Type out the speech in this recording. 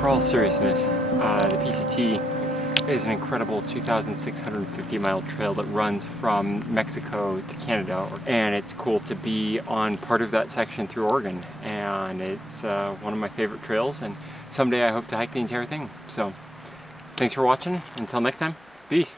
For all seriousness, the PCT is an incredible 2,650 mile trail that runs from Mexico to Canada, and it's cool to be on part of that section through Oregon, and it's one of my favorite trails, and someday I hope to hike the entire thing. So thanks for watching. Until next time, peace.